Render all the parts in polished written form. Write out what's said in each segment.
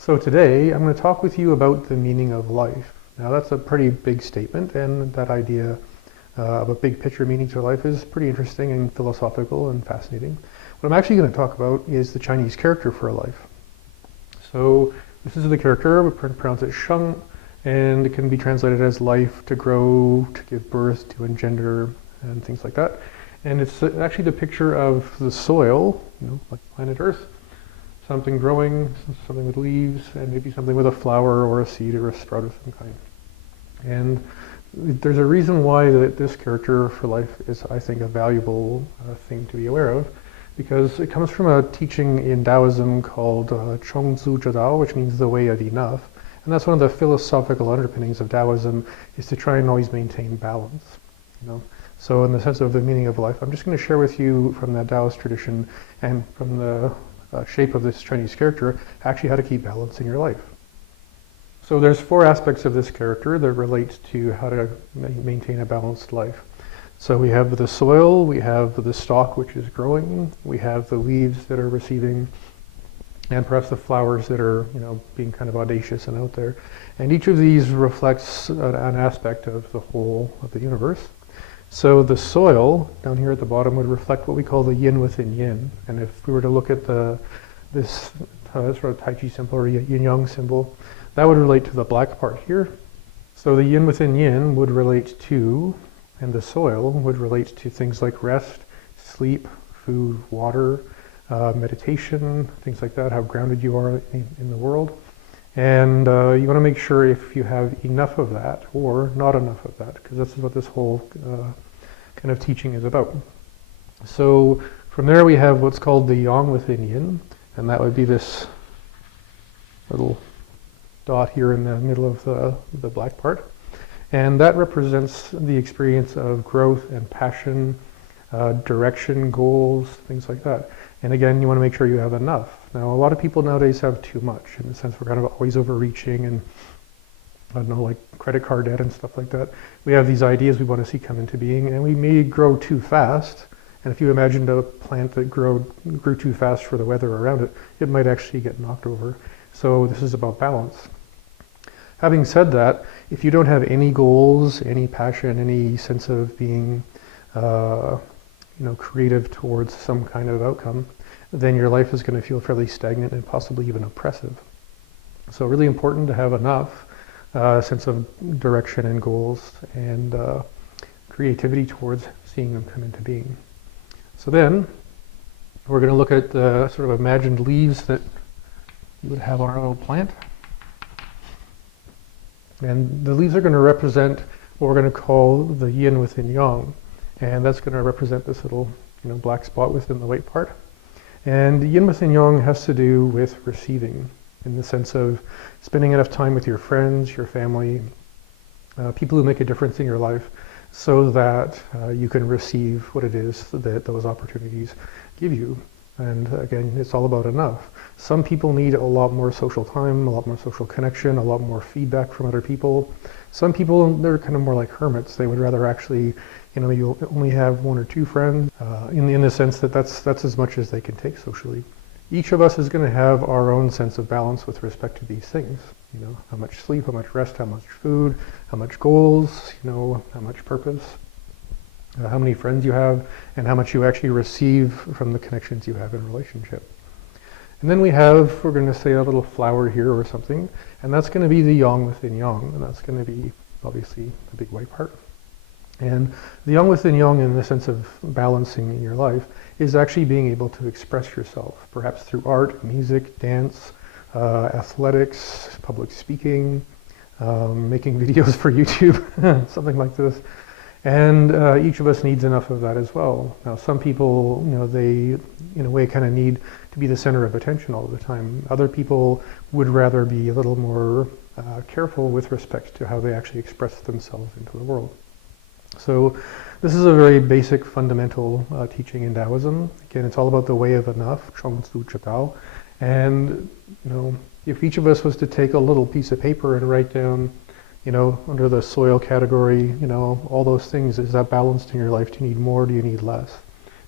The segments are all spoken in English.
So today I'm going to talk with you about the meaning of life. Now that's a pretty big statement, and that idea of a big picture meaning to life is pretty interesting and philosophical and fascinating. What I'm actually going to talk about is the Chinese character for life. So this is the character, we pronounce it sheng, and it can be translated as life, to grow, to give birth, to engender, and things like that. And it's actually the picture of the soil, like planet Earth, something growing, something with leaves, and maybe something with a flower or a seed or a sprout of some kind. And there's a reason why this character for life is, I think, a valuable thing to be aware of, because it comes from a teaching in Taoism called Chongzu Zhidao, which means the way of enough. And that's one of the philosophical underpinnings of Taoism, is to try and always maintain balance. So in the sense of the meaning of life, I'm just going to share with you from the Taoist tradition and from the shape of this Chinese character, actually how to keep balance in your life. So there's 4 aspects of this character that relate to how to maintain a balanced life. So we have the soil, we have the stalk which is growing, we have the leaves that are receiving, and perhaps the flowers that are, being kind of audacious and out there. And each of these reflects an aspect of the whole of the universe. So the soil down here at the bottom would reflect what we call the yin within yin. And if we were to look at this sort of Tai Chi symbol or yin yang symbol, that would relate to the black part here. So the yin within yin would relate to, and the soil would relate to things like rest, sleep, food, water, meditation, things like that, how grounded you are in the world. And you want to make sure if you have enough of that or not enough of that, because that's what this whole kind of teaching is about. So from there we have what's called the yang within yin, and that would be this little dot here in the middle of the black part. And that represents the experience of growth and passion, direction, goals, things like that. And again, you want to make sure you have enough. Now, a lot of people nowadays have too much, in the sense we're kind of always overreaching and, like credit card debt and stuff like that. We have these ideas we want to see come into being, and we may grow too fast. And if you imagined a plant that grew too fast for the weather around it, it might actually get knocked over. So this is about balance. Having said that, if you don't have any goals, any passion, any sense of being creative towards some kind of outcome, then your life is going to feel fairly stagnant and possibly even oppressive. So really important to have enough sense of direction and goals and creativity towards seeing them come into being. So then we're going to look at the sort of imagined leaves that you would have on our little plant. And the leaves are going to represent what we're going to call the yin within yang. And that's going to represent this little black spot within the white part. And yin within yang has to do with receiving, in the sense of spending enough time with your friends, your family, people who make a difference in your life, so that you can receive what it is that those opportunities give you. And again, it's all about enough. Some people need a lot more social time, a lot more social connection, a lot more feedback from other people. Some people, they're kind of more like hermits. They would rather actually, you'll only have 1 or 2 friends, in the sense that that's as much as they can take socially. Each of us is going to have our own sense of balance with respect to these things. How much sleep, how much rest, how much food, how much goals, how much purpose, how many friends you have, and how much you actually receive from the connections you have in a relationship. And then we're going to say a little flower here or something, and that's going to be the yang within yang, and that's going to be obviously the big white part. And the yang within yang, in the sense of balancing in your life, is actually being able to express yourself, perhaps through art, music, dance, athletics, public speaking, making videos for YouTube, something like this. And each of us needs enough of that as well. Now, some people, they, in a way, kind of need to be the center of attention all the time. Other people would rather be a little more careful with respect to how they actually express themselves into the world. So this is a very basic, fundamental teaching in Taoism. Again, it's all about the way of enough, Chongzu Zhidao. And, if each of us was to take a little piece of paper and write down, under the soil category, all those things, is that balanced in your life? Do you need more? Do you need less?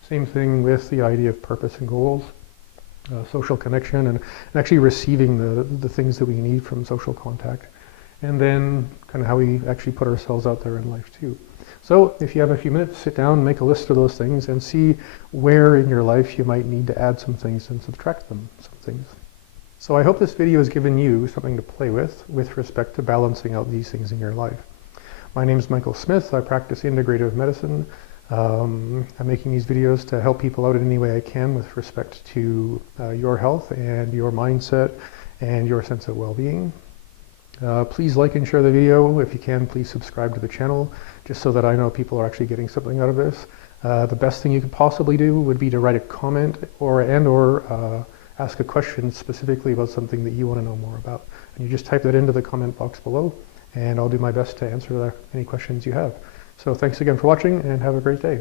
Same thing with the idea of purpose and goals. social connection, and actually receiving the things that we need from social contact. And then kind of how we actually put ourselves out there in life too. So if you have a few minutes, sit down, make a list of those things, and see where in your life you might need to add some things and subtract some things. So I hope this video has given you something to play with respect to balancing out these things in your life. My name is Michael Smith. I practice integrative medicine. I'm making these videos to help people out in any way I can with respect to your health and your mindset and your sense of well-being. Please like and share the video. If you can, please subscribe to the channel, just so that I know people are actually getting something out of this. The best thing you could possibly do would be to write a comment or ask a question specifically about something that you want to know more about. And you just type that into the comment box below, and I'll do my best to answer any questions you have. So thanks again for watching, and have a great day.